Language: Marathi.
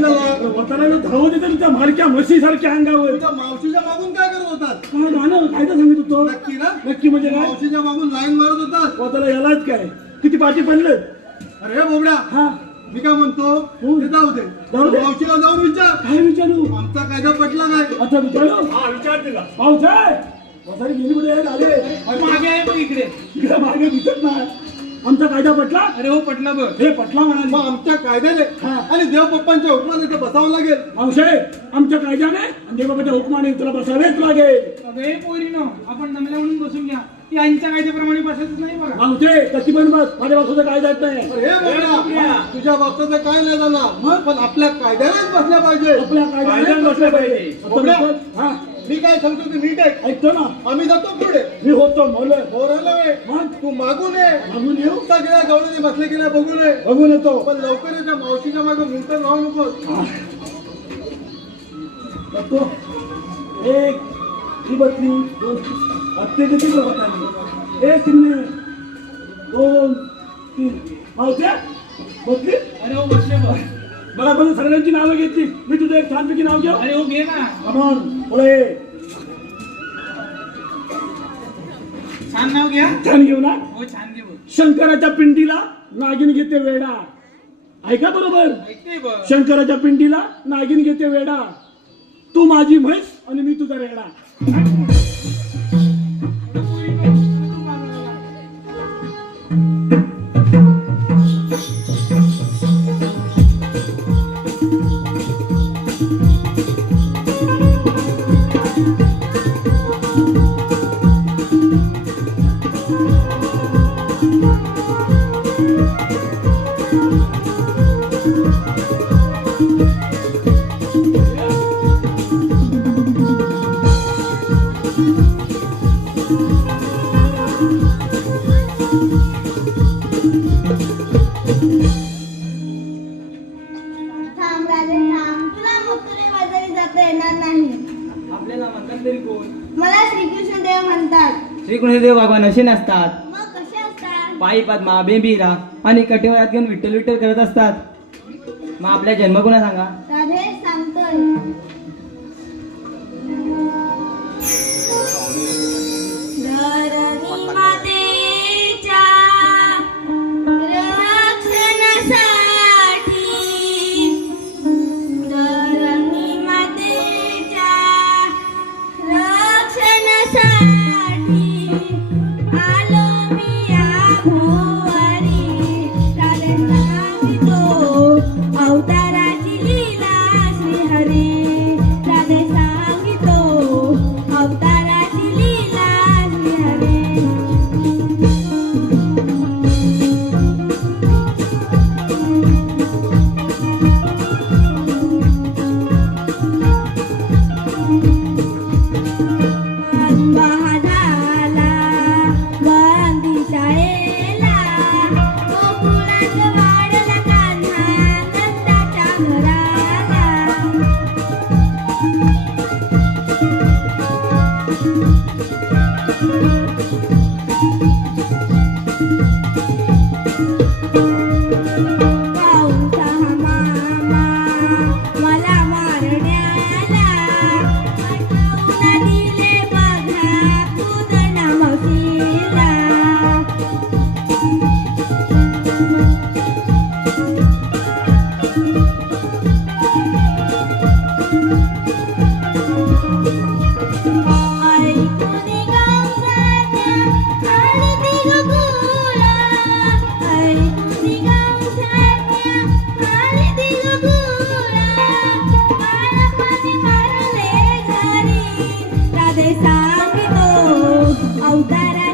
मागून झाला वताला धावत येते तुमच्या मालक्या म्हशीसारख्या अंगावर? तुझ्या मावशीच्या मागून काय करत होतात? काय गाणं काय तर सांगित होतो. नक्की ना? नक्की म्हणजे काय? मावशीच्या मागून लाईन मारत होतात. वताला यालाच काय? किती पाठी पडलं? अरे बोबड्या. हा. मी काय म्हणतो? हो. ते जाऊ दे. जाऊ दे. मावशीला जाऊन विचार. काय विचारू? आमचा कायदा पटला काय अच्छा विचारू? हा गेली कुठे? आले. मागे आहे बघ इकडे. इकडे मागे दिसत नाही. आमचा कायदा पटला? अरे हो पटला बघ. हे पटला म्हणाले. मग आमच्या कायद्याने हा. आणि देव पप्पांच्या हुकमाने इथं बसावं लागेल. मावशे आमच्या कायद्याने आणि देवाबाच्या हुकमाने तुला बसावेच लागेल. अगे पोरीनो. आपण नमल्या म्हणून बसून घ्या. यांच्या कायद्याप्रमाणे बसायचं नाही बघा कशी पण बस. माझ्या बाजूचा कायदा येत नाही. अरे तुझ्या बाबतीचं काय नाही झालं. पण आपल्या कायद्यानेच बसल्या पाहिजे. आपल्या कायद्याने बसलं पाहिजे. आता बोबड्या. विचार- हा. मी काय सांगतो ते नीट आहे ऐकतो ना. आम्ही जातो पुढे. मी होतो मौल बोरायला वे. मग? तू मागून ये. मागून येऊ सगळ्या गवळणी बसले की नाही बघू नये बघून येतो. पण लवकर येत्या मावशीच्या मागे मुंतर राहू नको. बघतो एक ही बसली. दोन. अत्यधिक होता एक मिनिट दोन तीन मावत्या बघली अरे हो बसले मला पण सगळ्यांची नावं घेतली मी तुझं एक छानपैकी नाव घेऊ अरे हो घे ना म्हणून पुढे छान नाव घ्या छान घेऊ ना हो छान घेऊ शंकराच्या पिंडीला नागिन घेते वेडा. ऐका बरोबर. शंकराच्या पिंडीला नागिन घेते वेडा. तू माझी म्हैस आणि मी तुझा रेडा. श्रीकृष्णदेव भगवान असे नसतात. मग कसे असतात? पायी पद्मा बेंबीरा आणि कटिवयात घेऊन विठ्ठल विठ्ठल करत असतात. मग आपल्या जन्म कुणा सांगा सांगतोय. my मध्ये सांगतो अवतारा